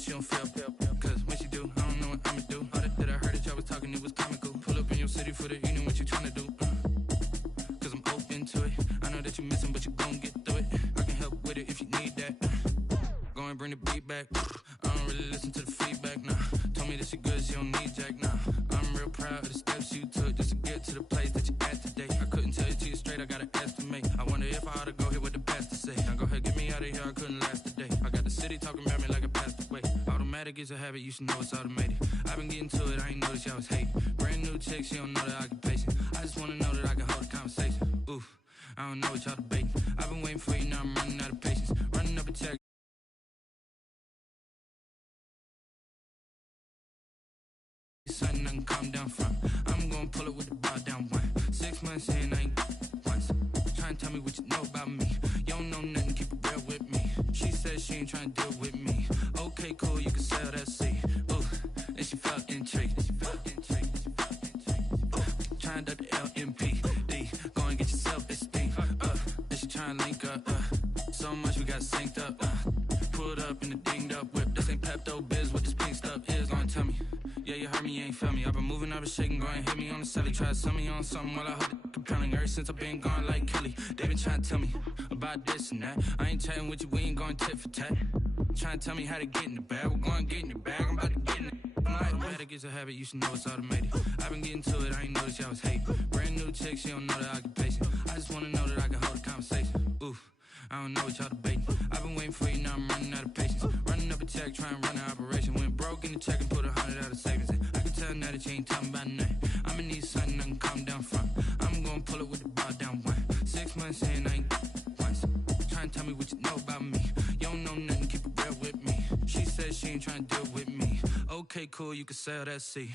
but she don't feel. Cause when she do, I don't know what I'ma do. All that I heard that y'all was talking, it was comical. Pull up in your city for the evening, what you tryna do? Cause I'm open to it. I know that you missing, but you gon' get through it. I can help with it if you need that. Go and bring the beat back. I don't really listen to the feedback, nah. Told me that she good, she don't need jack, nah. I'm real proud of the steps you took just to get to the place that you at today. I couldn't tell you to you straight, I gotta estimate. I wonder if I ought to go here with the best to say. Now go ahead, get me out of here, I couldn't last a day. I got the city talking about me like I passed away. Automatic is a habit, you should know it's automated. I've been getting to it, I ain't noticed y'all was hating. Brand new chick, she don't know the occupation. I just wanna know that I can hold a conversation. Oof, I don't know what y'all debating. I've been waiting for you, now I'm running out of patience. Running up a check. Something I can calm down from. I'm gonna pull it with the bar down one. 6 months in, I ain't once. Trying to tell me what you know about me. You don't know nothing, keep it real with me. She said she ain't trying to deal with me. Okay, cool, you can sell that seat. Ooh, and she felt intrigued. Trying to duck the LMPD. Go and get your self-esteem. And she trying to link up. So much we got synced up. Pulled up in the dinged up whip. This ain't Pepto-Biz, what this pink stuff is. Gonna tell me. Yeah, you heard me, you ain't feel me. I've been moving, I've been shaking, go and hit me on the celly. Try to sell me on something while I hold it compelling. Ever since I've been gone like Kelly, they been trying to tell me about this and that. I ain't chatting with you, we ain't going tit for tat. Trying to tell me how to get in the bag, we're going to get in the bag, I'm about to get in it. Automatic is a habit, you should know it's automated. I've been getting to it, I ain't noticed y'all was hating. Brand new chick, she don't know the occupation. I just wanna know that I can hold a conversation. Oof, I don't know what y'all debating. I've been waiting for you, now I'm running out of patience. Running up a check, trying to run an operation. Went broke in the check and put 100 out of savings in. I can tell now that you ain't talking about nothing. I'ma need something I can calm down from. I'm gonna pull it with the bar down one. 6 months in, I ain't once. Trying to tell me what you know about me. You don't know nothing, keep it real with me. She said she ain't trying to deal with me. Okay, cool, you can sell that seat.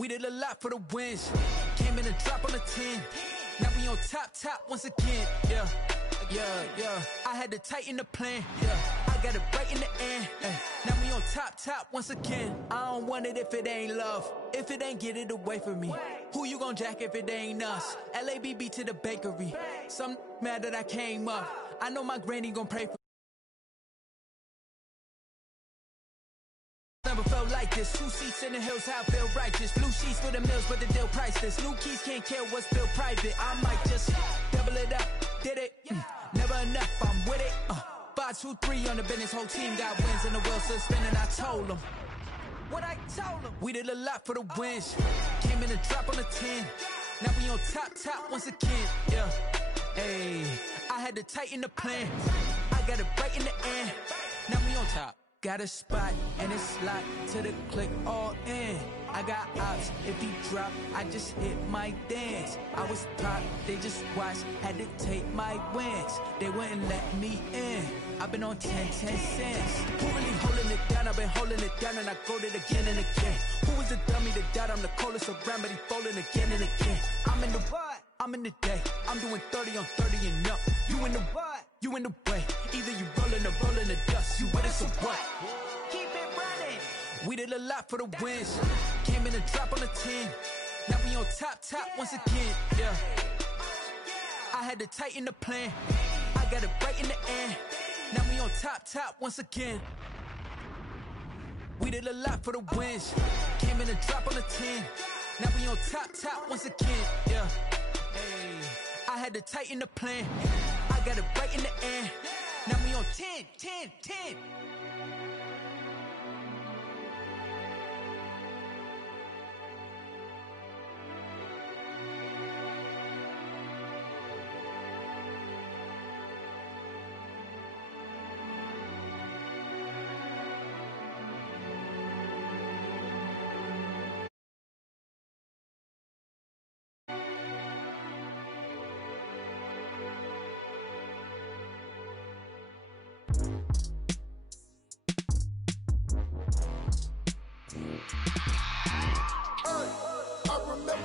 We did a lot for the wins. Came in and drop on the 10. Now we on top once again. Yeah. I had to tighten the plan. Yeah. I got it right in the end. Now we on top once again. I don't want it if it ain't love. If it ain't, get it away from me. Who you gon' jack if it ain't us? LABB to the bakery. Some mad that I came up. I know my granny gon' pray for. Never felt like this. 2 seats in the hills, how I feel righteous. Blue sheets for the mills, but the deal priceless. New keys can't care what's still private. I might just double it up. Did it? Never enough, I'm with it. 5, 2, 3 on the business. Whole team got wins and the wheels still spinning. I told them what I told them. We did a lot for the wins. Came in and drop on the 10. Now we on top once again. Yeah. Hey, I had to tighten the plan. I got it right in the end. Now we on top. Got a spot and it's locked to the click all in. I got ops, if he drop, I just hit my dance. I was top, they just watched, had to take my wins. They wouldn't let me in. I've been on 10 cents. Who really holding it down? I've been holding it down and I go it again and again. Who was the dummy that died? I'm the coldest around, but he folding again and again. I'm in the what? I'm in the day. I'm doing 30 on 30 and up. You in the what? You in the way. Either you rolling or rolling the dust. You with us or what? Keep it running. We did a lot for the wins. Came in and drop on the 10. Now we on top once again. Yeah. I had to tighten the plan. I got it right in the end. Now we on top once again. We did a lot for the wins. Came in and drop on the 10. Now we on top once again. Yeah. Hey, I had to tighten the plan. I got it right in the end. Now we on 10.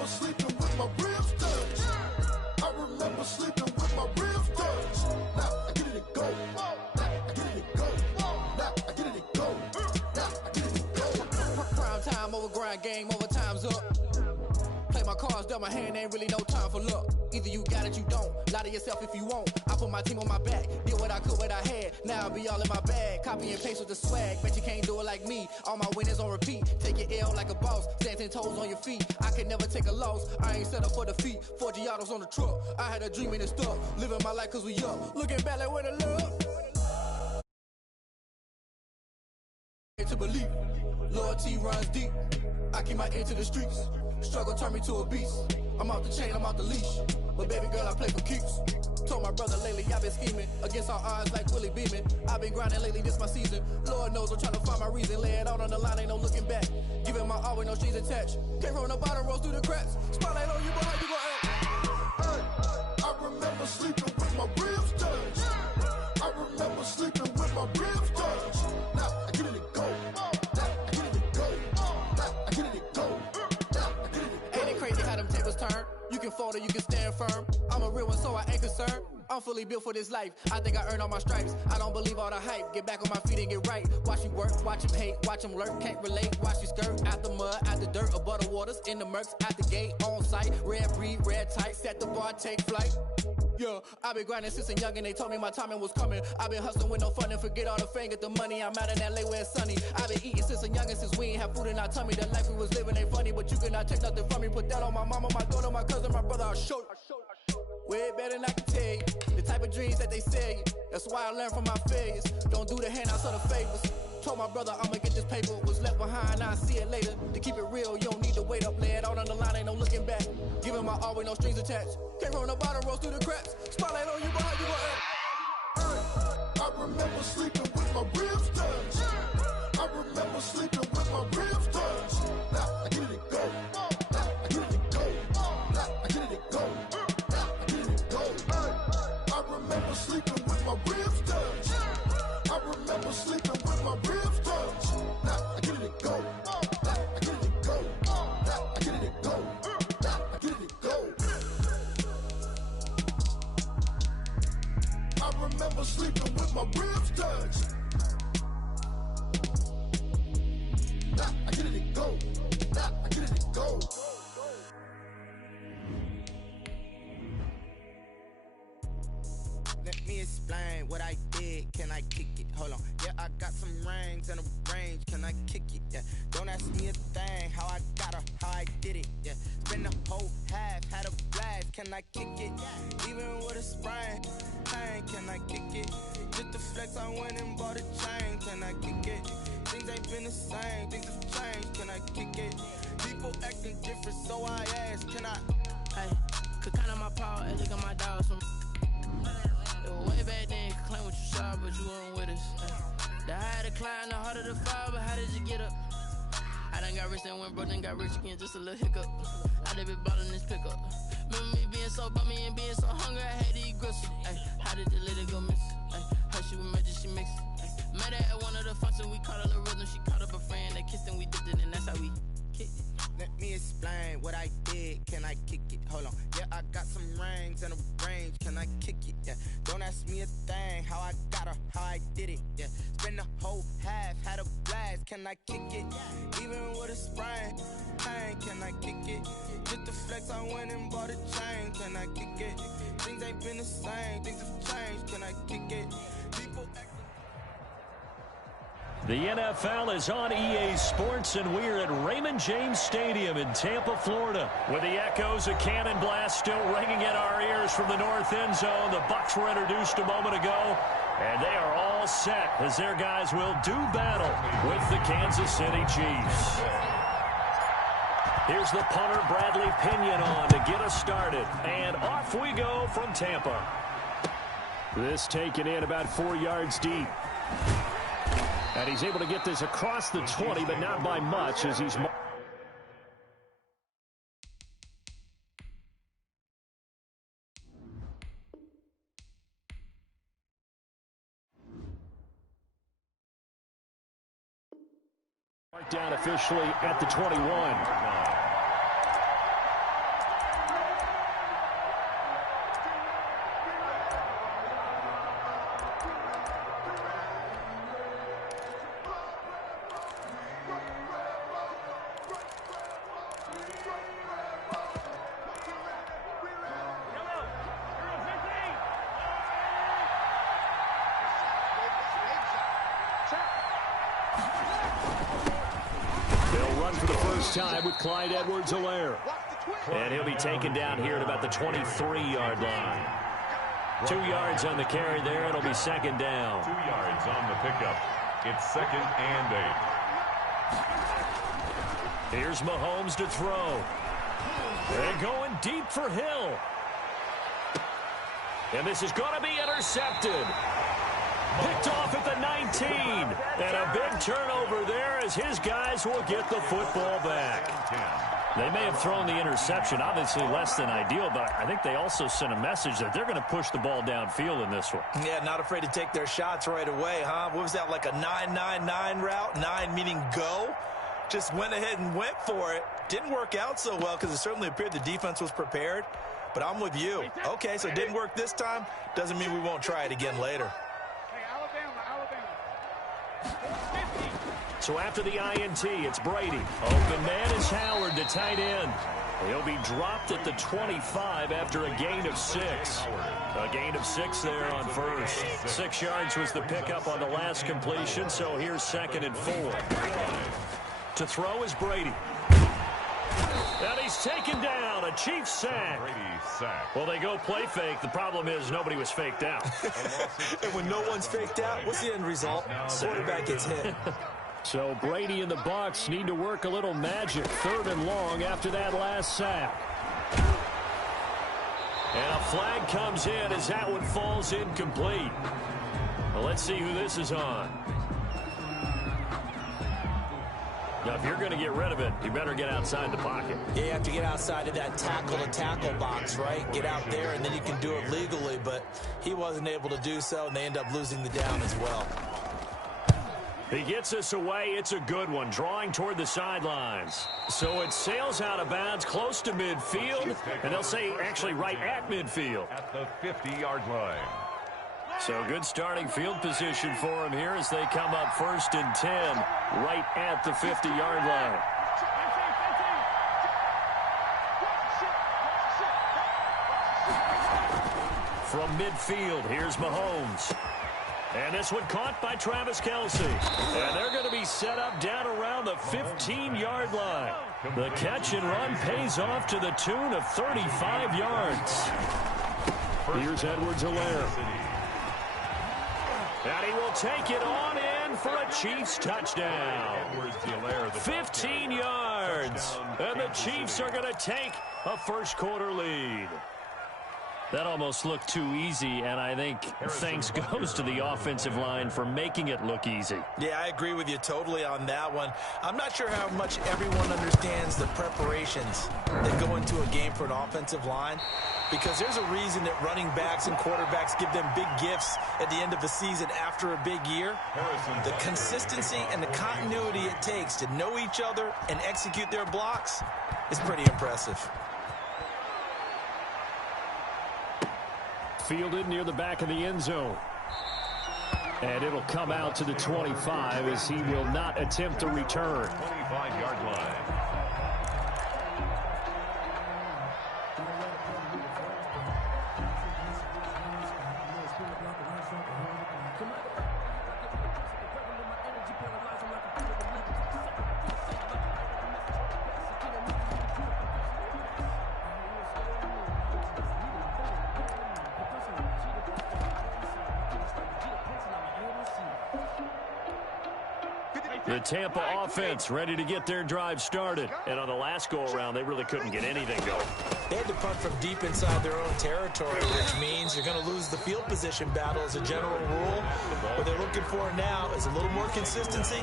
remember sleeping with my ribs touched. I remember sleeping with my ribs touched. Now I get it and go. Now I get it and go. Now I get it and go. Now I get it and go. Prime time over grind game, over time's up. Play my cards, dealt my hand, ain't really no time for luck. Either you got it, you don't. Lie to yourself if you won't. I put my team on my back, did what I could, what I had. Now I be all in my bag, copy and paste with the swag. Bet you can't do it like me. All my winners on repeat. Take your L like a boss, stand 10 toes on your feet. I can never take a loss. I ain't set up for defeat. 4 Giottos on the truck. I had a dream and it stuck. Living my life cause we up. Looking back like where the love. To believe, loyalty runs deep. I keep my ear to the streets. Struggle turned me to a beast. I'm out the chain, I'm out the leash. But baby girl, I play for keeps. Told my brother lately, I've been scheming against all odds like Willie Beeman. I've been grinding lately, this my season. Lord knows I'm trying to find my reason. Lay it out on the line, ain't no looking back. Giving my all with no strings attached. Came from the bottom, rose through the cracks. Spotlight on you, but how you gon' act? I remember sleeping with my ribs touched. I remember sleeping with my ribs touched. Now I get it and go. Now I get it and go. Now I get it and go. Now I get it and go. Ain't it crazy how them tables turn? You can fold or you can stand firm. I'm a real one, so I ain't concerned. I'm fully built for this life. I think I earned all my stripes. I don't believe all the hype. Get back on my feet and get right. Watch you work, watch him hate, watch him lurk. Can't relate, watch you skirt. Out the mud, out the dirt, above the waters, in the murks, out the gate, on site. Red breed, red tight, set the bar, take flight. Yeah, I've been grinding since a young and they told me my timing was coming. I've been hustling with no fun and forget all the fame, get the money. I'm out in LA where it's sunny. I've been eating since a youngin', since we ain't have food in our tummy. The life we was living ain't funny, but you cannot take nothing from me. Put that on my mama, my daughter, my cousin, my brother, I'll show you. Way better than I can tell you. The type of dreams that they sell you. That's why I learned from my failures. Don't do the handouts or the favors. Told my brother I'ma get this paper. Was left behind, I'll see it later. To keep it real, you don't need to wait up. Lay it out on the line, ain't no looking back. Giving my all with no strings attached. Came from the bottom, rose through the cracks. Spotlight on you, but how you gon' act? I remember sleeping with my ribs touched. I remember sleeping with my ribs touched. Now I get it and go. Now I get it and go. Now I get it and go. Now I get it and go. I remember sleeping with my ribs touched. I remember sleeping with my ribs touched. Now I get it and go. Now I get it and go. Now I get it and go. Now I get it and go. I remember sleeping with my ribs touched. Now I get it and go. Now I get it and go. Let me explain what I did. Can I kick it? Hold on. Yeah, I got some rings and a range. Can I kick it? Yeah. Don't ask me a thing. How I got her, how I did it. Yeah. Spend the whole half, had a blast. Can I kick it? Even with a sprain. Pain, can I kick it? Just the flex, I went and bought a chain. Can I kick it? Things ain't been the same. Things have changed. Can I kick it? People acting different, so I ask. Can I? Hey, could count on my power, and look at my dogs from. Way back then, could claim what you saw, but you weren't with us. The higher the climb, the harder the fall, but how did you get up? I done got rich and went broke, then got rich again, just a little hiccup. I done been ballin' this pickup. Remember me being so bummy and being so hungry, I had to eat gristle. Ay, how did the lady go miss? Ay, her she was magic, she mixed. Met her at one of the functions, we caught a little rhythm, she caught up a friend, they kissed and we dipped it, and that's how we kicked it. Let me explain what I did. Can I kick it? Hold on. Yeah, I got some rings and a range. Can I kick it? Yeah. Don't ask me a thing. How I got her, how I did it. Yeah. Spend the whole half, had a blast. Can I kick it? Even with a sprain. Pain, can I kick it? Just the flex, I went and bought a chain. Can I kick it? Things ain't been the same. Things have changed. Can I kick it? People acting. The NFL is on EA Sports, and we're at Raymond James Stadium in Tampa, Florida. With the echoes of Cannon Blast still ringing in our ears from the north end zone. The Bucs were introduced a moment ago, and they are all set as their guys will do battle with the Kansas City Chiefs. Here's the punter, Bradley Pinion, on to get us started. And off we go from Tampa. This taken in about 4 yards deep. And he's able to get this across the 20, but not by much as he's... Marked down officially at the 21. run for the first time with Clyde Edwards-Helaire. And he'll be taken down here at about the 23-yard line. 2 yards on the carry there. It'll be second down. 2 yards on the pickup. It's 2nd and 8. Here's Mahomes to throw. They're going deep for Hill. And this is going to be intercepted. Picked off at the 19. And a big turnover there as his guys will get the football back. They may have thrown the interception, obviously less than ideal, but I think they also sent a message that they're going to push the ball downfield in this one. Yeah, not afraid to take their shots right away, huh? What was that, like a 9-9-9 route? 9 meaning go? Just went ahead and went for it. Didn't work out so well because it certainly appeared the defense was prepared. But I'm with you. Okay, so it didn't work this time. Doesn't mean we won't try it again later. So after the INT, it's Brady. Open man is Howard, the tight end. He'll be dropped at the 25 after a gain of 6. A gain of 6 there on first. 6 yards was the pickup on the last completion, so here's 2nd and 4. To throw is Brady. And he's taken down. A Chiefs sack. Well, they go play fake. The problem is nobody was faked out. And when no one's faked out, what's the end result? Quarterback gets hit. So Brady and the Bucs need to work a little magic. 3rd and long after that last sack. And a flag comes in as that one falls incomplete. Well, let's see who this is on. Now, if you're going to get rid of it, you better get outside the pocket. Yeah, you have to get outside of that tackle-to-tackle box, right? Get out there, and then you can do it legally. But he wasn't able to do so, and they end up losing the down as well. He gets us away. It's a good one, drawing toward the sidelines. So it sails out of bounds close to midfield, and they'll say actually right at midfield. At the 50-yard line. So good starting field position for him here as they come up 1st and 10 right at the 50-yard line. From midfield, here's Mahomes. And this one caught by Travis Kelce. And they're going to be set up down around the 15-yard line. The catch and run pays off to the tune of 35 yards. Here's Edwards-Helaire. And he will take it on in for a Chiefs touchdown. 15 yards. And the Chiefs are going to take a first-quarter lead. That almost looked too easy, and I think thanks goes to the offensive line for making it look easy. Yeah, I agree with you totally on that one. I'm not sure how much everyone understands the preparations that go into a game for an offensive line, because there's a reason that running backs and quarterbacks give them big gifts at the end of the season after a big year. The consistency and the continuity it takes to know each other and execute their blocks is pretty impressive. Fielded near the back of the end zone. And it'll come out to the 25 as he will not attempt to return. 25-yard line. The Tampa offense ready to get their drive started. And on the last go-around, they really couldn't get anything going. They had to punt from deep inside their own territory, which means you're going to lose the field position battle as a general rule. What they're looking for now is a little more consistency,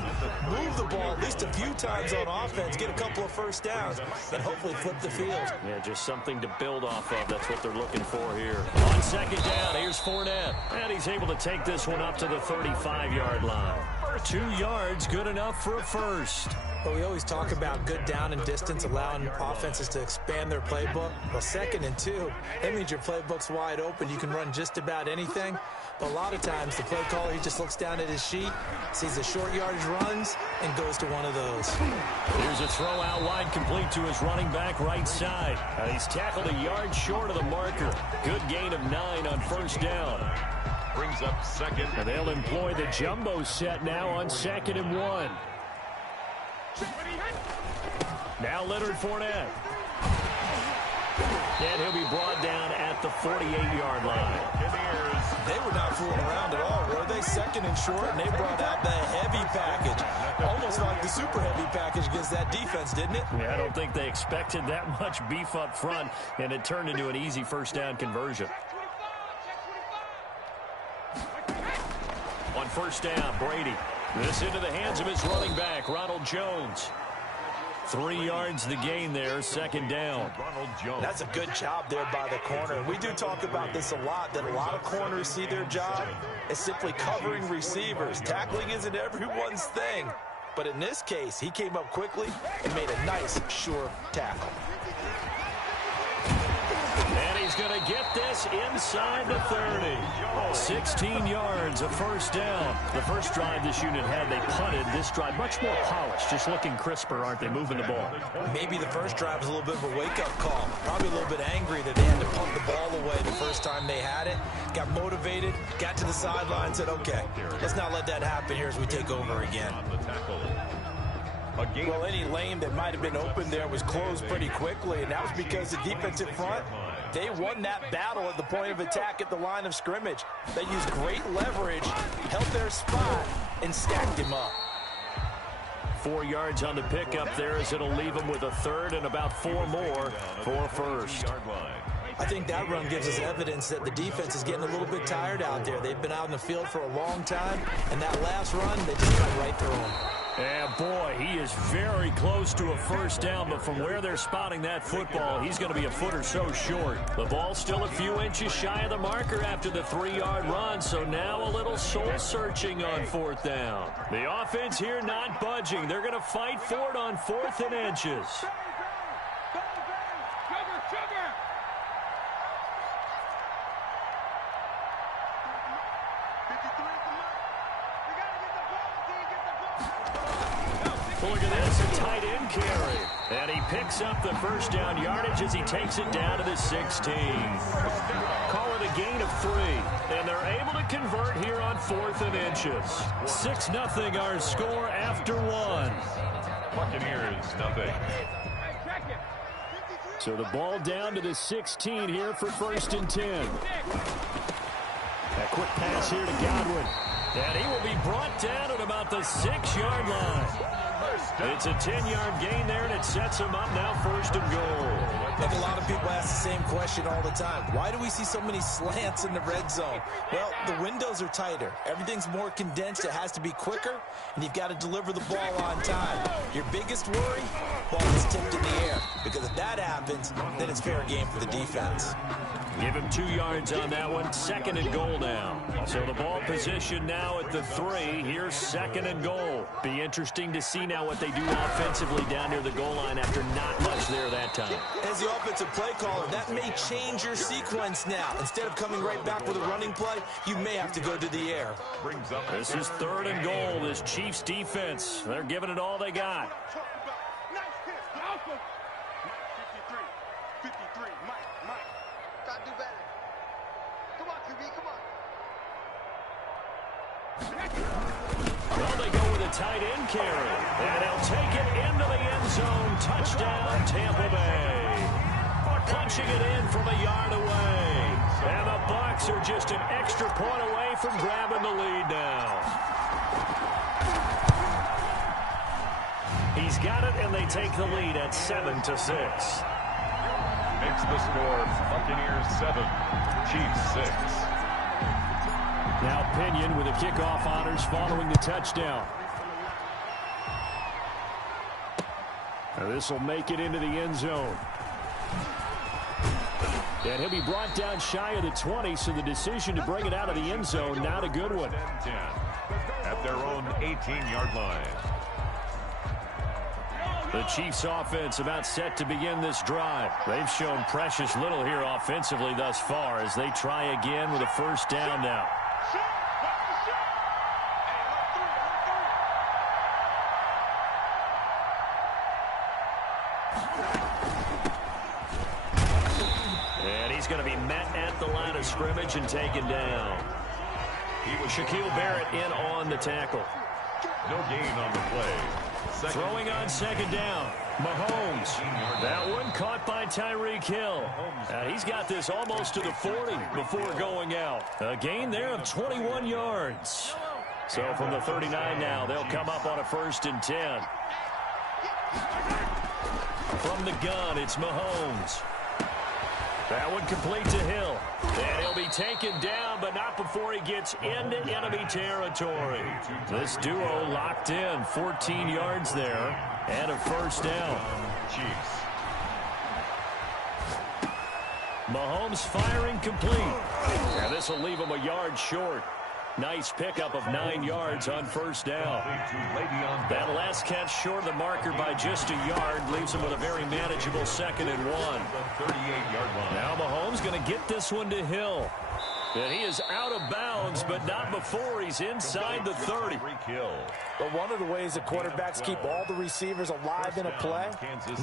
move the ball at least a few times on offense, get a couple of first downs, and hopefully flip the field. Yeah, just something to build off of. That's what they're looking for here. On second down, here's Fournette. And he's able to take this one up to the 35-yard line. 2 yards, good enough for a first. But we always talk about good down and distance, allowing offenses to expand their playbook. Well, 2nd and 2, that means your playbook's wide open. You can run just about anything. But a lot of times, the play caller, he just looks down at his sheet, sees the short yardage runs, and goes to one of those. Here's a throw out wide, complete to his running back right side. He's tackled a yard short of the marker. Good gain of 9 on first down. Brings up 2nd. And they'll employ the jumbo set now on 2nd and 1. Now Leonard Fournette. And he'll be brought down at the 48-yard line. They were not fooling around at all, were they? Second and short, and they brought out the heavy package. Almost like the super heavy package against that defense, didn't it? Yeah, I don't think they expected that much beef up front, and it turned into an easy first down conversion. On first down, Brady. This into the hands of his running back, Ronald Jones. 3 yards the gain there, second down. That's a good job there by the corner. We do talk about this a lot, that a lot of corners see their job as simply covering receivers. Tackling isn't everyone's thing. But in this case, he came up quickly and made a nice, sure tackle. And he's going to get this inside the 30. 16 yards, a first down. The first drive this unit had, they punted. This drive, much more polished, just looking crisper, aren't they, moving the ball? Maybe the first drive was a little bit of a wake-up call. Probably a little bit angry that they had to punt the ball away the first time they had it. Got motivated, got to the sideline, said, okay, let's not let that happen here as we take over again. Well, any lane that might have been open there was closed pretty quickly, and that was because the defensive front, they won that battle at the point of attack at the line of scrimmage. They used great leverage, held their spot, and stacked him up. 4 yards on the pickup there as it'll leave them with a third and about 4 more for first. I think that run gives us evidence that the defense is getting a little bit tired out there. They've been out in the field for a long time, and that last run, they just got right through them. And boy, he is very close to a first down, but from where they're spotting that football, he's going to be a foot or so short. The ball's still a few inches shy of the marker after the 3-yard run, so now a little soul-searching on fourth down. The offense here not budging. They're going to fight for it on 4th and inches. Look at this, a tight end carry. And he picks up the first down yardage as he takes it down to the 16. Call it a gain of 3. And they're able to convert here on 4th and inches. 6-0 our score after 1. Buccaneers, nothing. So the ball down to the 16 here for 1st and 10. A quick pass here to Godwin. And he will be brought down at about the 6-yard line. It's a 10-yard gain there, and it sets him up now 1st and goal. I think a lot of people ask the same question all the time. Why do we see so many slants in the red zone? Well, the windows are tighter. Everything's more condensed. It has to be quicker, and you've got to deliver the ball on time. Your biggest worry? Ball is tipped in the air, because if that happens, then it's fair game for the defense. Give him 2 yards on that one. 2nd and goal now. So the ball position now at the 3. Here's 2nd and goal. Be interesting to see now what they do offensively down near the goal line after not much there that time. As the offensive play caller, that may change your sequence now. Instead of coming right back with a running play, you may have to go to the air. This is 3rd and goal. This Chiefs defense, they're giving it all they got. Well, they go with a tight end carry, and he'll take it into the end zone. Touchdown, Tampa Bay. Punching it in from a yard away. And the Bucs are just an extra point away from grabbing the lead now. He's got it, and they take the lead at 7-6. Makes the score Buccaneers 7, Chiefs 6. Now Pinion with the kickoff honors following the touchdown. This will make it into the end zone. And he'll be brought down shy of the 20, so the decision to bring it out of the end zone, not a good one. 10 at their own 18-yard line. The Chiefs offense about set to begin this drive. They've shown precious little here offensively thus far as they try again with a first down now. And he's going to be met at the line of scrimmage and taken down. Shaquille Barrett in on the tackle. No gain on the play. Throwing on second down. Mahomes. That one caught by Tyreek Hill. He's got this almost to the 40 before going out. A gain there of 21 yards. So from the 39 now, they'll come up on a 1st and 10. From the gun, it's Mahomes. That one complete to Hill. And he'll be taken down, but not before he gets into enemy territory. This duo locked in. 14 yards there and a 1st down. Chiefs. Mahomes firing complete. And this will leave him a yard short. Nice pickup of 9 yards on 1st down. That last catch short of the marker by just a yard leaves him with a very manageable 2nd and 1. Now Mahomes going to get this one to Hill. And he is out of bounds, but not before he's inside the 30. But one of the ways that quarterbacks keep all the receivers alive in a play,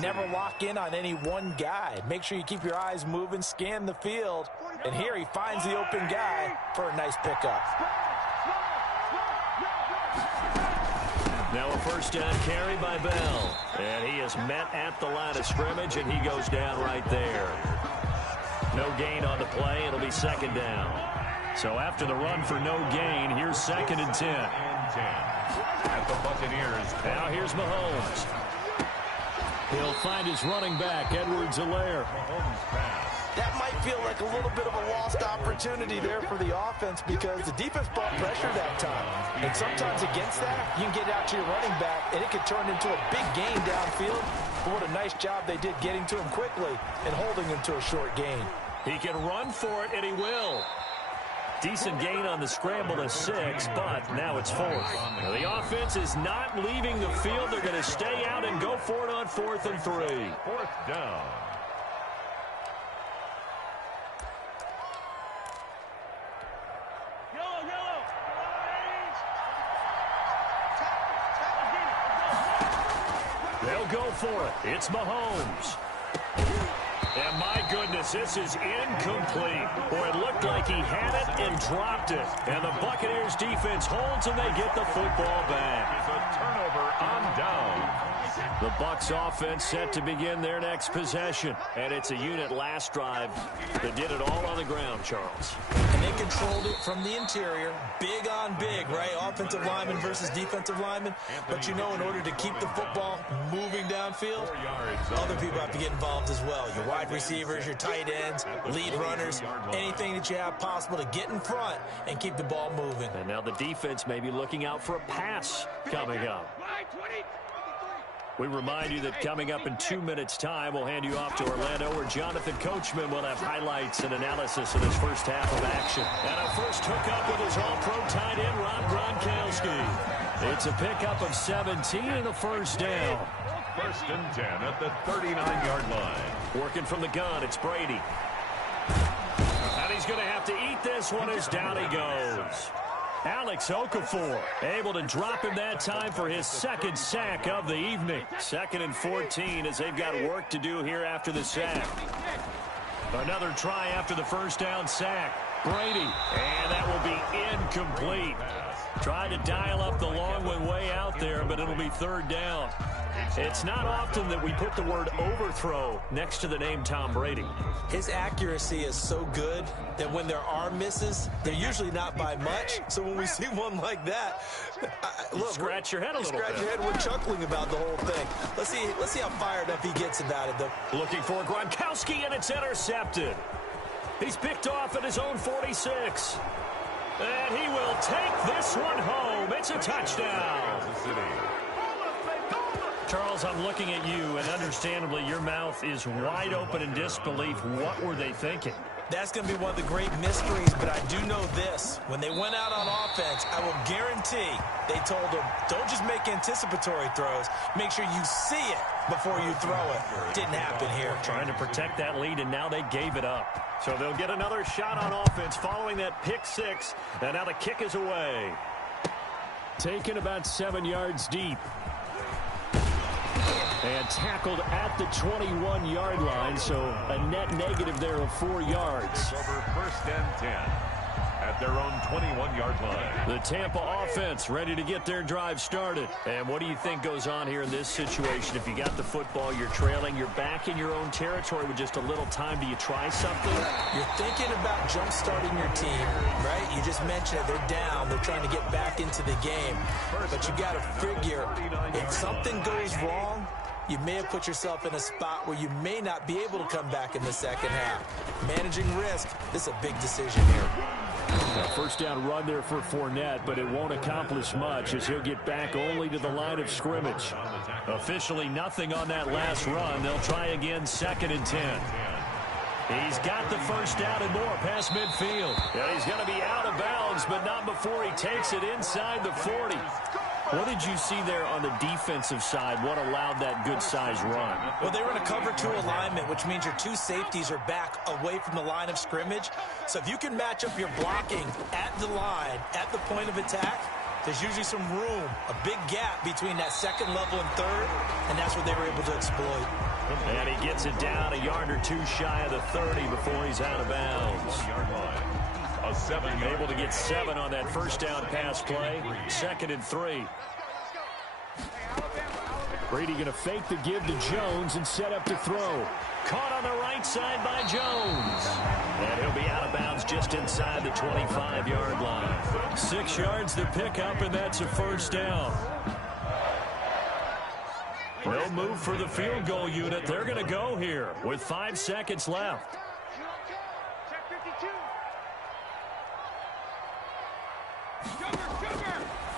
never lock in on any one guy. Make sure you keep your eyes moving, scan the field. And here he finds the open guy for a nice pickup. Now a 1st down carry by Bell. And he is met at the line of scrimmage, and he goes down right there. No gain on the play. It'll be 2nd down. So after the run for no gain, here's 2nd and 10. At the Buccaneers. Now here's Mahomes. He'll find his running back, Edwards-Helaire. That might feel like a little bit of a lost opportunity there for the offense because the defense brought pressure that time. And sometimes against that, you can get out to your running back, and it can turn into a big gain downfield. But what a nice job they did getting to him quickly and holding him to a short gain. He can run for it, and he will. Decent gain on the scramble to 6, but now it's 4th. Now the offense is not leaving the field. They're going to stay out and go for it on 4th and 3. 4th down. They'll go for it. It's Mahomes. And my goodness, this is incomplete. Boy, it looked like he had it and dropped it. And the Buccaneers defense holds and they get the football back. It's a turnover on down. The Bucs offense set to begin their next possession. And it's a unit last drive that did it all on the ground, Charles. And they controlled it from the interior. Big on big, right? Offensive lineman versus defensive lineman. But you know, in order to keep the football moving downfield, other people have to get involved as well. Your wide receivers, your tight ends, lead runners, anything that you have possible to get in front and keep the ball moving. And now the defense may be looking out for a pass coming up. We remind you that coming up in 2 minutes' time, we'll hand you off to Orlando, where Jonathan Coachman will have highlights and analysis of this first half of action. And a first hookup with his all-pro tight end, Rob Gronkowski. It's a pickup of 17 and a 1st down. 1st and 10 at the 39-yard line. Working from the gun, it's Brady. And he's going to have to eat this one as down he goes. Alex Okafor able to drop him that time for his 2nd sack of the evening. 2nd and 14 as they've got work to do here after the sack. Another try after the 1st down sack. Brady, and that will be incomplete. Tried to dial up the long one way out there, but it'll be 3rd down. It's not often that we put the word overthrow next to the name Tom Brady. His accuracy is so good that when there are misses, they're usually not by much. So when we see one like that, look, scratch your head a little bit. Scratch your head. We're chuckling about the whole thing. Let's see how fired up he gets about it, though. Looking for Gronkowski, and it's intercepted. He's picked off at his own 46. And he will take this one home. It's a touchdown. Charles, I'm looking at you, and understandably, your mouth is wide open in disbelief. What were they thinking? That's going to be one of the great mysteries, but I do know this. When they went out on offense, I will guarantee they told them, don't just make anticipatory throws. Make sure you see it before you throw it. Didn't happen here. Trying to protect that lead, and now they gave it up. So they'll get another shot on offense following that pick 6, and now the kick is away. Taken about 7 yards deep. And tackled at the 21-yard line, so a net negative there of 4 yards. Over 1st and 10 at their own 21-yard line. The Tampa offense ready to get their drive started. And what do you think goes on here in this situation? If you got the football, you're trailing, you're back in your own territory with just a little time. Do you try something? You're thinking about jump-starting your team, right? You just mentioned it. They're down. They're trying to get back into the game. But you got to figure, if something goes wrong, you may have put yourself in a spot where you may not be able to come back in the second half. Managing risk, this is a big decision here. A first down run there for Fournette, but it won't accomplish much as he'll get back only to the line of scrimmage. Officially nothing on that last run. They'll try again, 2nd and 10. He's got the first down and more past midfield. Yeah, he's going to be out of bounds, but not before he takes it inside the 40. What did you see there on the defensive side? What allowed that good-sized run? Well, they were in a cover 2 alignment, which means your 2 safeties are back away from the line of scrimmage. So if you can match up your blocking at the line, at the point of attack, there's usually some room, a big gap between that second level and third, and that's what they were able to exploit. And he gets it down a yard or 2 shy of the 30 before he's out of bounds. Able to get 7 on that first down pass play. 2nd and 3. Brady going to fake the give to Jones and set up to throw. Caught on the right side by Jones. And he'll be out of bounds just inside the 25-yard line. 6 yards to pick up, and that's a first down. No move for the field goal unit. They're going to go here with 5 seconds left.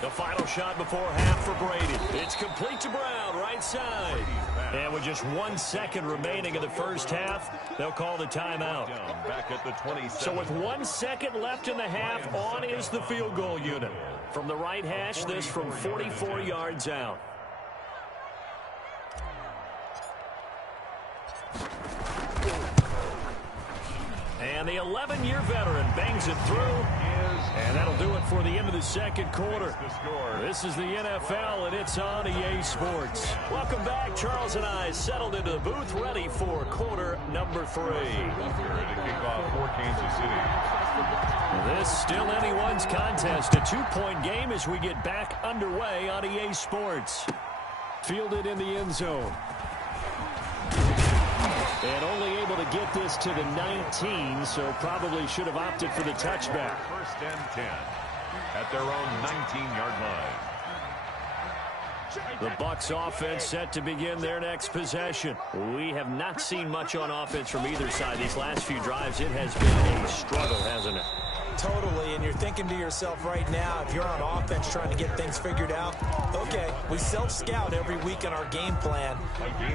The final shot before half for Brady. It's complete to Brown, right side. And with just 1 second remaining in the first half, they'll call the timeout. Back at the 27. So with 1 second left in the half, on is the field goal unit. From the right hash, this from 44 yards out. And the 11-year veteran bangs it through. And that'll do it for the end of the second quarter. This is the NFL, and it's on EA Sports. Welcome back. Charles and I settled into the booth, ready for quarter number 3. Ready to kick off for Kansas City. This still anyone's contest. A 2-point game as we get back underway on EA Sports. Fielded in the end zone. And only able to get this to the 19, so probably should have opted for the touchback. 1st and 10 at their own 19-yard line. The Bucs offense set to begin their next possession. We have not seen much on offense from either side these last few drives. It has been a struggle, hasn't it? Totally, and you're thinking to yourself right now, if you're on offense trying to get things figured out, okay, we self-scout every week in our game plan.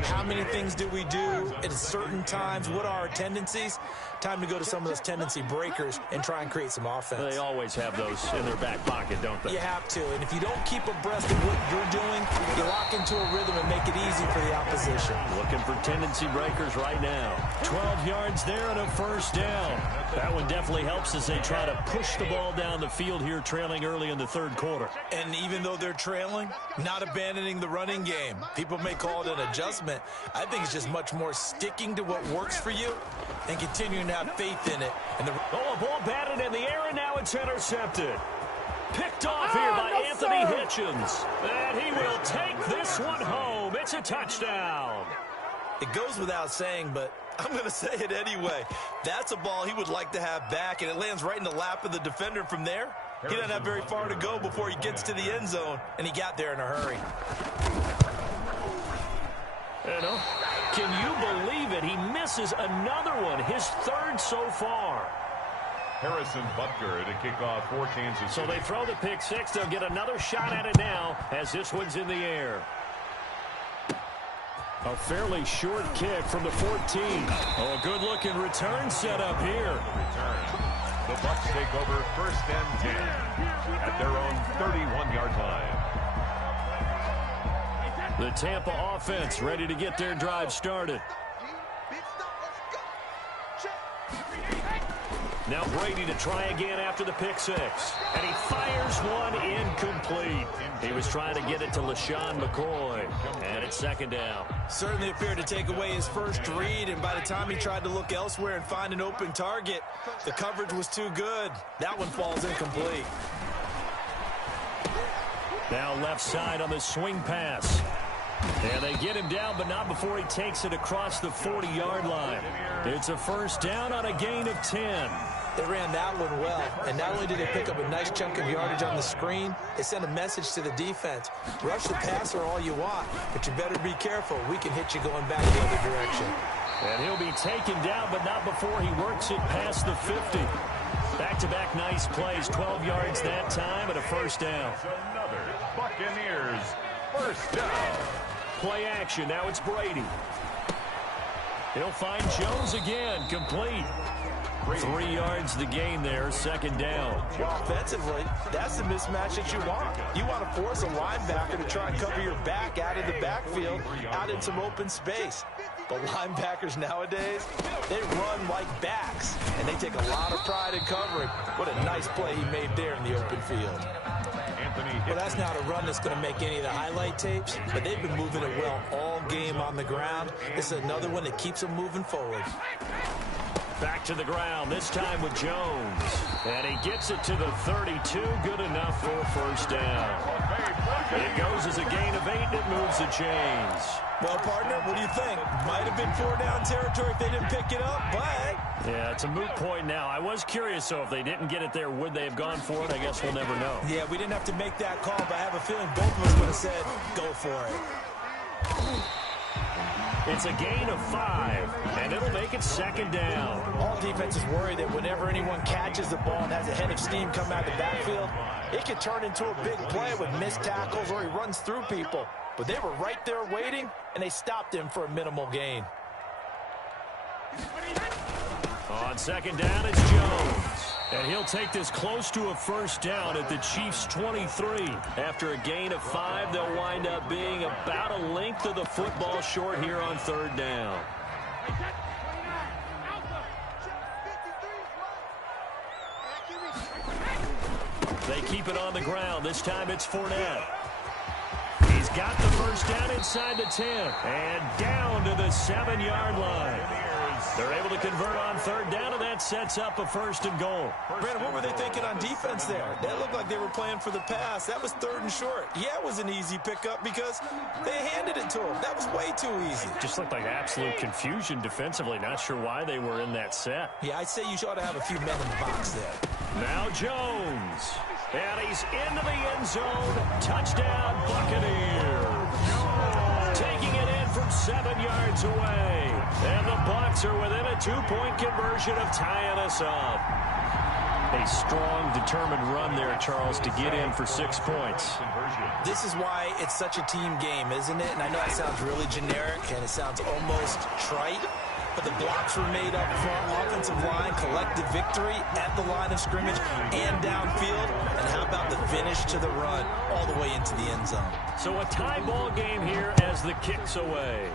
How many things do we do at certain times? What are our tendencies? Time to go to some of those tendency breakers and try and create some offense. They always have those in their back pocket, don't they? You have to, and if you don't keep abreast of what you're doing, you lock into a rhythm and make it easy for the opposition. Looking for tendency breakers right now. 12 yards there and a first down. That one definitely helps as they try to push the ball down the field here, trailing early in the third quarter. And even though they're trailing, not abandoning the running game. People may call it an adjustment. I think it's just much more sticking to what works for you and continuing to have faith in it. And a ball batted in the air, and now it's intercepted. Picked off here by Anthony Hitchens. And he will take this one home. It's a touchdown. It goes without saying, but I'm going to say it anyway. That's a ball he would like to have back, and it lands right in the lap of the defender from there. He doesn't have very far to go before he gets to the end zone, and he got there in a hurry. Can you believe it? He misses another one, his 3rd so far. Harrison Butker to kick off for Kansas City. So they throw the pick 6. They'll get another shot at it now as this one's in the air. A fairly short kick from the 14. Oh, a good-looking return set up here. The Bucs take over 1st and 10 at their own 31-yard line. The Tampa offense ready to get their drive started. Now Brady to try again after the pick six. And he fires one incomplete. He was trying to get it to LaShawn McCoy. And it's second down. Certainly appeared to take away his first read, and by the time he tried to look elsewhere and find an open target, the coverage was too good. That one falls incomplete. Now left side on the swing pass. And they get him down, but not before he takes it across the 40-yard line. It's a first down on a gain of 10. They ran that one well, and not only did they pick up a nice chunk of yardage on the screen, they sent a message to the defense. Rush the passer all you want, but you better be careful. We can hit you going back the other direction. And he'll be taken down, but not before he works it past the 50. Back-to-back nice plays, 12 yards that time, and a first down. Another Buccaneers first down. Play action, now it's Brady. He'll find Jones again, complete. 3 yards the gain there, second down. Offensively, that's the mismatch that you want. You want to force a linebacker to try and cover your back out of the backfield, out in some open space. But linebackers nowadays, they run like backs, and they take a lot of pride in covering. What a nice play he made there in the open field. Well, that's not a run that's going to make any of the highlight tapes, but they've been moving it well all game on the ground. This is another one that keeps them moving forward. Back to the ground, this time with Jones. And he gets it to the 32, good enough for a first down. It goes as a gain of 8, and it moves the chains. Well, partner, what do you think? Might have been 4-down territory if they didn't pick it up, but... Yeah, it's a moot point now. I was curious, so if they didn't get it there, would they have gone for it? I guess we'll never know. Yeah, we didn't have to make that call, but I have a feeling both of us would have said, go for it. It's a gain of 5, and it'll make it second down. All defenses worry that whenever anyone catches the ball and has a head of steam come out of the backfield, it could turn into a big play with missed tackles or he runs through people. But they were right there waiting, and they stopped him for a minimal gain. On second down, it's Jones. And he'll take this close to a first down at the Chiefs' 23. After a gain of 5, they'll wind up being about a length of the football short here on third down. They keep it on the ground. This time it's Fournette. He's got the first down inside the 10. And down to the 7-yard line. They're able to convert on third down, and that sets up a first and goal. Brandon, what were they thinking on defense there? That looked like they were playing for the pass. That was third and short. Yeah, it was an easy pickup because they handed it to him. That was way too easy. Just looked like absolute confusion defensively. Not sure why they were in that set. Yeah, I'd say you ought to have a few men in the box there. Now Jones. And he's into the end zone. Touchdown, Buccaneers. Taking it in from 7 yards away. And the Bucs are within a 2-point conversion of tying us up. A strong, determined run there, Charles, to get in for 6 points. This is why it's such a team game, isn't it? And I know it sounds really generic and it sounds almost trite, but the blocks were made up front, offensive line, collective victory at the line of scrimmage and downfield. And how about the finish to the run all the way into the end zone? So a tie ball game here as the kick's away.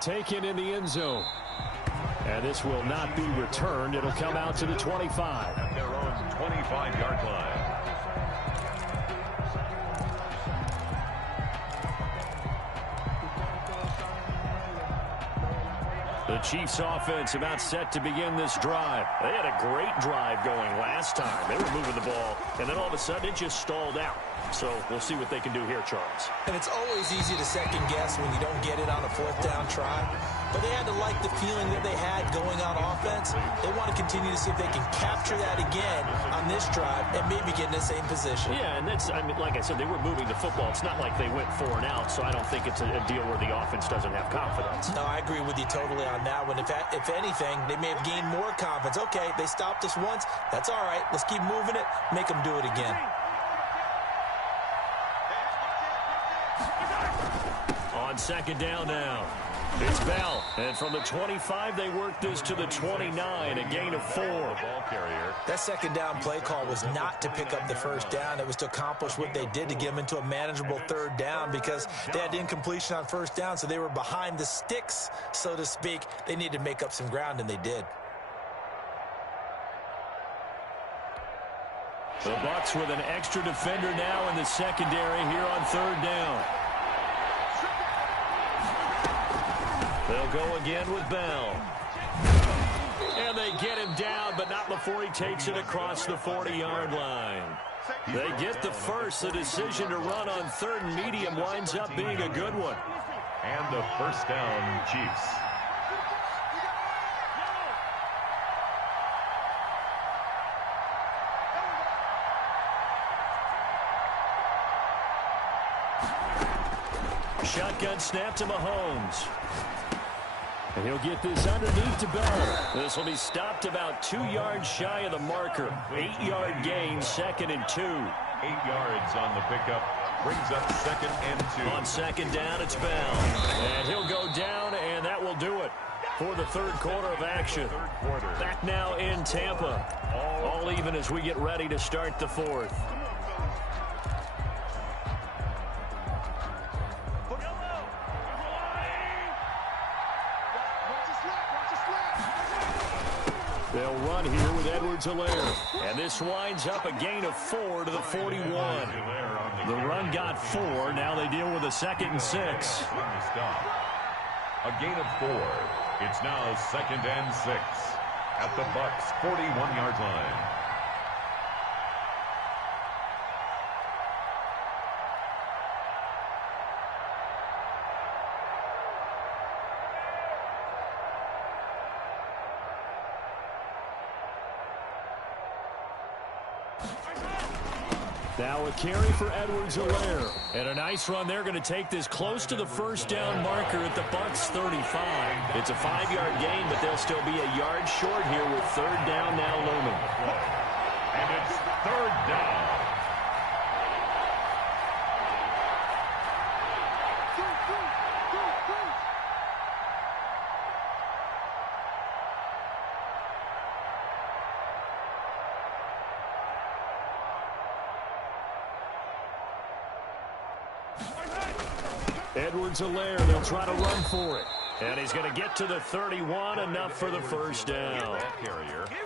Taken in the end zone. And this will not be returned. It'll come out to the 25. At their own 25-yard line. The Chiefs offense about set to begin this drive. They had a great drive going last time. They were moving the ball, and then all of a sudden it just stalled out. So we'll see what they can do here, Charles. And it's always easy to second guess when you don't get it on a 4th down try. But they had to like the feeling that they had going on offense. They want to continue to see if they can capture that again on this drive and maybe get in the same position. Yeah, and that's, I mean, like I said, they were moving the football. It's not like they went 4 and out, so I don't think it's a deal where the offense doesn't have confidence. No, I agree with you totally on that one. If anything, they may have gained more confidence. Okay, they stopped us once. That's all right. Let's keep moving it. Make them do it again. On second down now. It's Bell, and from the 25, they work this to the 29, a gain of 4. Ball carrier. That second down play call was not to pick up the first down. It was to accomplish what they did to get them into a manageable third down because they had incompletion on first down, so they were behind the sticks, so to speak. They needed to make up some ground, and they did. The Bucs with an extra defender now in the secondary here on third down. They'll go again with Bell. And they get him down, but not before he takes it across the 40-yard line. They get the first. The decision to run on third and medium winds up being a good one. And the first down, Chiefs. Shotgun snap to Mahomes. And he'll get this underneath to Bell. This will be stopped about 2 yards shy of the marker. 8-yard gain, 2nd and 2. 8 yards on the pickup. Brings up 2nd and 2. On second down, it's Bell. And he'll go down, and that will do it for the third quarter of action. Back now in Tampa. All even as we get ready to start the fourth. They'll run here with Edwards-Helaire. And this winds up a gain of 4 to the 41. The run got 4. Now they deal with a 2nd and 6. A gain of 4. It's now 2nd and 6 at the Bucs' 41-yard line. Now a carry for Edwards-Helaire. And a nice run. They're going to take this close to the first down marker at the Bucs' 35. It's a 5-yard gain, but they'll still be a yard short here with third down now looming. And it's third down. Edwards-Helaire, they'll try to run for it. And he's going to get to the 31, enough for the first down.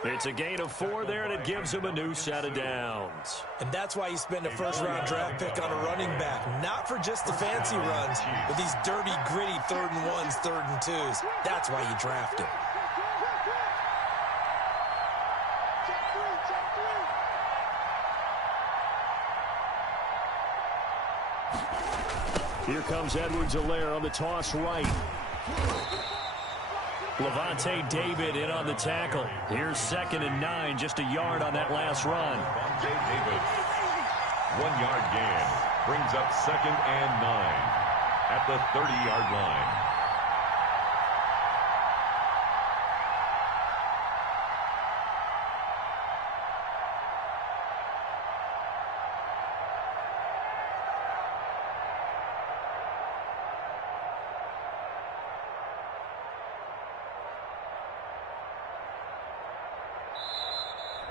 It's a gain of 4 there, and it gives him a new set of downs. And that's why you spend a first-round draft pick on a running back. Not for just the fancy runs, but these dirty, gritty 3rd and 1s, 3rd and 2s. That's why you draft him. Here comes Edwards-Helaire on the toss right. Levante David in on the tackle. Here's 2nd and 9, just a yard on that last run. Levante David, 1-yard gain. Brings up 2nd and 9 at the 30-yard line.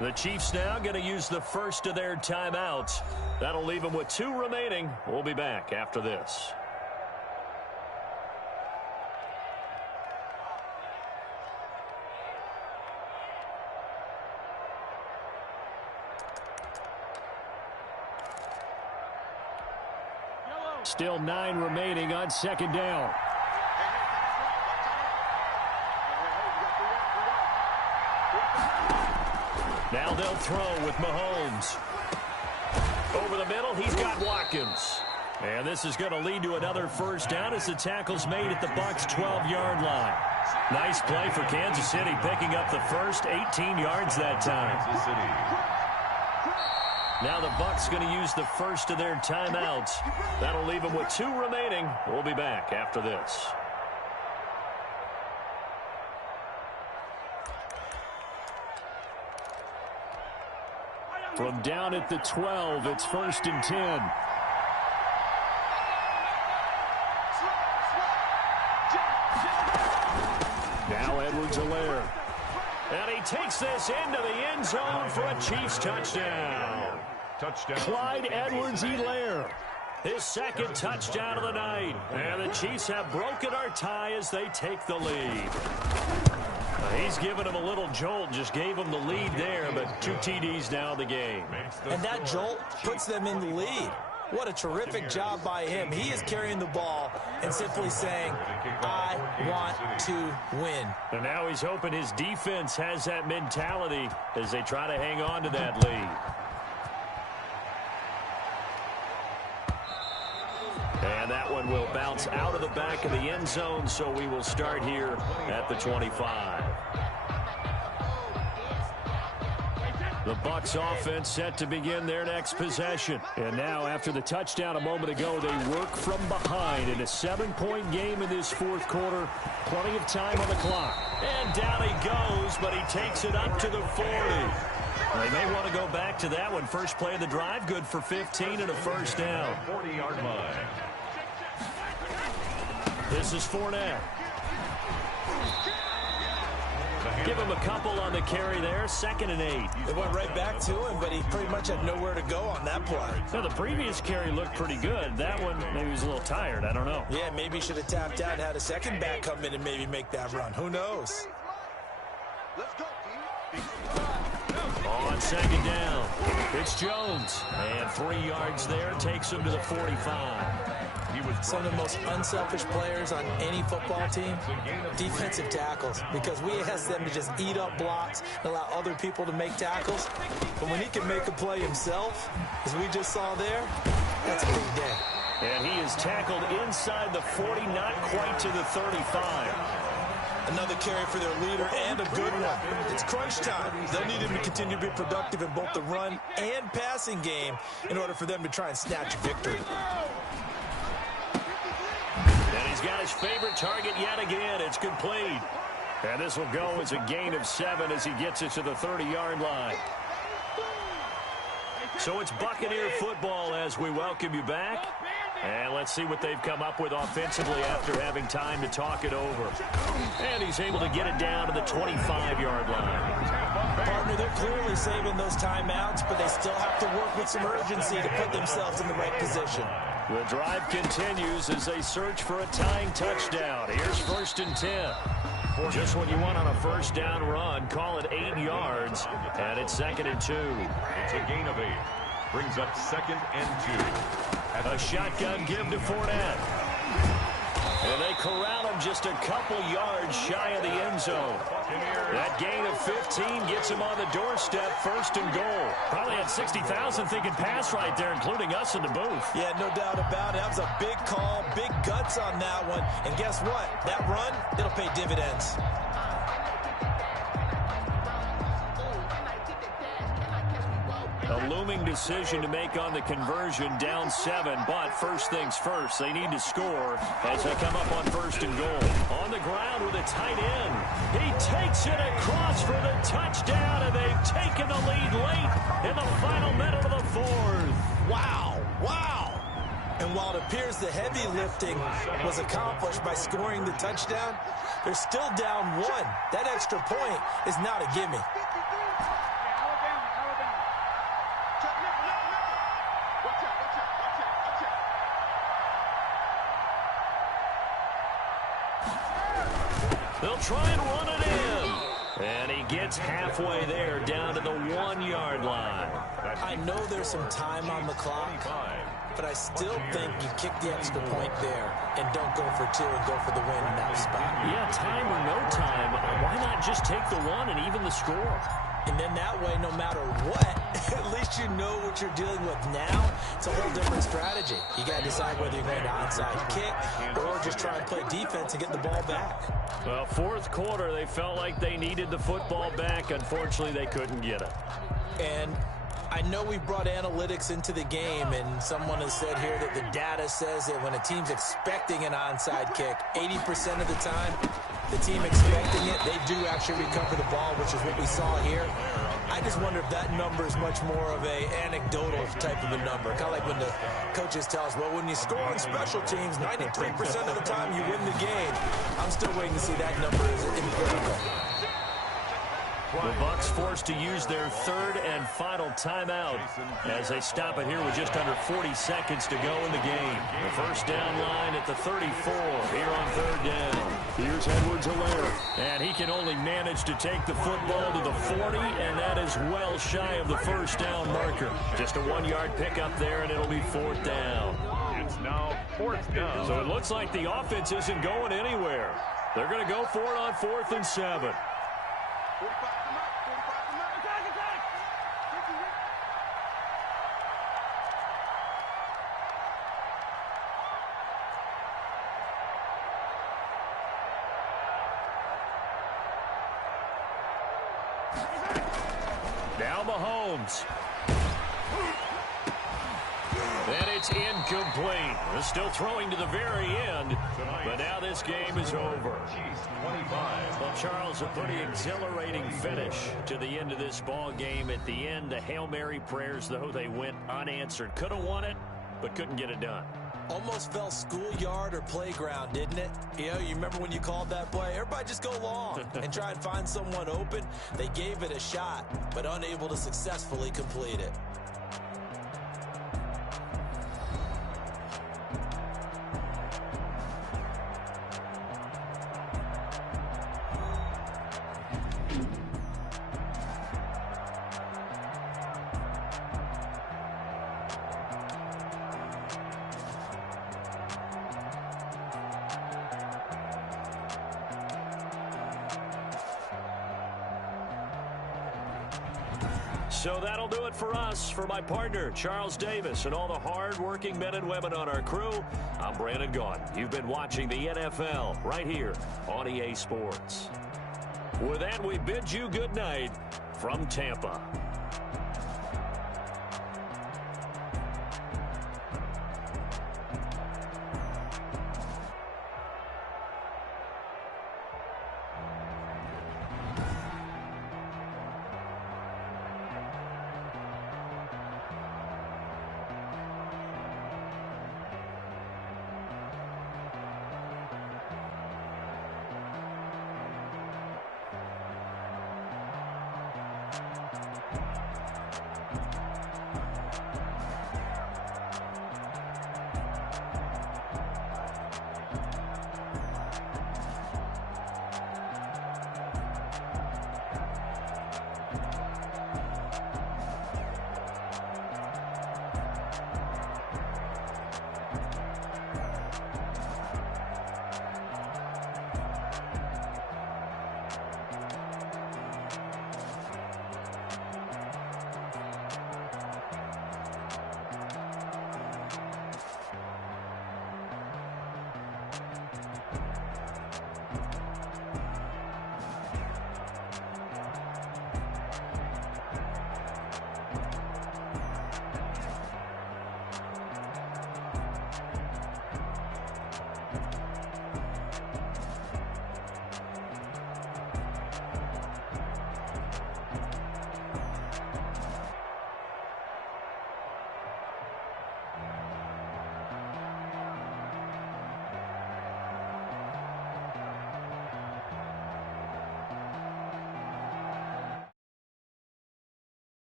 The Chiefs now going to use the first of their timeouts. That'll leave them with 2 remaining. We'll be back after this. Still 9 remaining on second down. Now they'll throw with Mahomes. Over the middle, he's got Watkins. And this is going to lead to another first down as the tackle's made at the Bucs' 12-yard line. Nice play for Kansas City, picking up the first 18 yards that time. Now the Bucs going to use the first of their timeouts. That'll leave them with 2 remaining. We'll be back after this. From down at the 12, it's 1st and 10. Edwards-Helaire. And he takes this into the end zone for a Chiefs touchdown. Clyde Edwards-Helaire, his second touchdown of the night. And the Chiefs have broken our tie as they take the lead. He's given him a little jolt, just gave him the lead there, but 2 TDs now in the game. And that jolt puts them in the lead. What a terrific job by him. He is carrying the ball and simply saying, I want to win. And now he's hoping his defense has that mentality as they try to hang on to that lead. And that one will bounce out of the back of the end zone, so we will start here at the 25. The Bucs offense set to begin their next possession. And now, after the touchdown a moment ago, they work from behind in a 7-point game in this fourth quarter. Plenty of time on the clock. And down he goes, but he takes it up to the 40. They may want to go back to that one. First play of the drive, good for 15 and a first down. 40-yard line. This is Fournette. Give him a couple on the carry there, 2nd and 8. They went right back to him, but he pretty much had nowhere to go on that play. Now, the previous carry looked pretty good. That one, maybe he was a little tired. I don't know. Yeah, maybe he should have tapped out and had a second back come in and maybe make that run. Who knows? Let's go. On 2nd down, it's Jones. And 3 yards there, takes him to the 45. Some of the most unselfish players on any football team, defensive tackles, because we ask them to just eat up blocks and allow other people to make tackles. But when he can make a play himself, as we just saw there, that's a big day. And he is tackled inside the 40, not quite to the 35. Another carry for their leader and a good one. It's crunch time. They'll need him to continue to be productive in both the run and passing game in order for them to try and snatch a victory. And he's got his favorite target yet again. It's complete. And this will go as a gain of 7 as he gets it to the 30-yard line. So it's Buccaneer football as we welcome you back. And let's see what they've come up with offensively after having time to talk it over. And he's able to get it down to the 25-yard line. Partner, they're clearly saving those timeouts, but they still have to work with some urgency to put themselves in the right position. The drive continues as they search for a tying touchdown. Here's 1st and 10. Just what you want on a first down run. Call it 8 yards, and it's 2nd and 2. It's a gain of 8. Brings up 2nd and 2. A shotgun give to Fournette. And they corral him just a couple yards shy of the end zone. That gain of 15 gets him on the doorstep, 1st and goal. Probably had 60,000 thinking pass right there, including us in the booth. Yeah, no doubt about it. That was a big call, big guts on that one. And guess what? That run, it'll pay dividends. A looming decision to make on the conversion, down 7, but first things first, they need to score as they come up on 1st and goal. On the ground with a tight end. He takes it across for the touchdown, and they've taken the lead late in the final minute of the 4th. Wow, wow. And while it appears the heavy lifting was accomplished by scoring the touchdown, they're still down 1. That extra point is not a gimme. They'll try and run it in. And he gets halfway there, down to the 1-yard line. I know there's some time on the clock, but I still think you kick the extra point there and don't go for 2 and go for the win in that spot. Yeah, time or no time, why not just take the 1 and even the score? And then that way, no matter what, at least you know what you're dealing with now. It's a whole different strategy. You got to decide whether you're going to onside kick or just try and play defense and get the ball back. Well, 4th quarter, they felt like they needed the football back. Unfortunately, they couldn't get it. And I know we brought analytics into the game, and someone has said here that the data says that when a team's expecting an onside kick, 80% of the time, the team expecting it, they do actually recover the ball, which is what we saw here. I just wonder if that number is much more of a anecdotal type of a number. Kind of like when the coaches tell us, well, when you score on special teams, 93% of the time you win the game. I'm still waiting to see that number as empirical. The Bucks forced to use their third and final timeout as they stop it here with just under 40 seconds to go in the game. The first down line at the 34 here on third down. Here's Edwards-Helaire. And he can only manage to take the football to the 40, and that is well shy of the first down marker. Just a 1-yard pickup there, and it'll be fourth down. It's now fourth down. So it looks like the offense isn't going anywhere. They're going to go for it on 4th and 7. Now Mahomes. And it's incomplete. They're still throwing to the very end, but now this game is over. Well, Charles, a pretty exhilarating finish to the end of this ball game. At the end, the Hail Mary prayers, though, they went unanswered. Could have won it, but couldn't get it done. Almost felt schoolyard or playground, didn't it? You know, you remember when you called that play? Everybody just go long and try and find someone open. They gave it a shot, but unable to successfully complete it. So that'll do it for us. For my partner, Charles Davis, and all the hard-working men and women on our crew, I'm Brandon Gaudin. You've been watching the NFL right here on EA Sports. With that, we bid you good night from Tampa.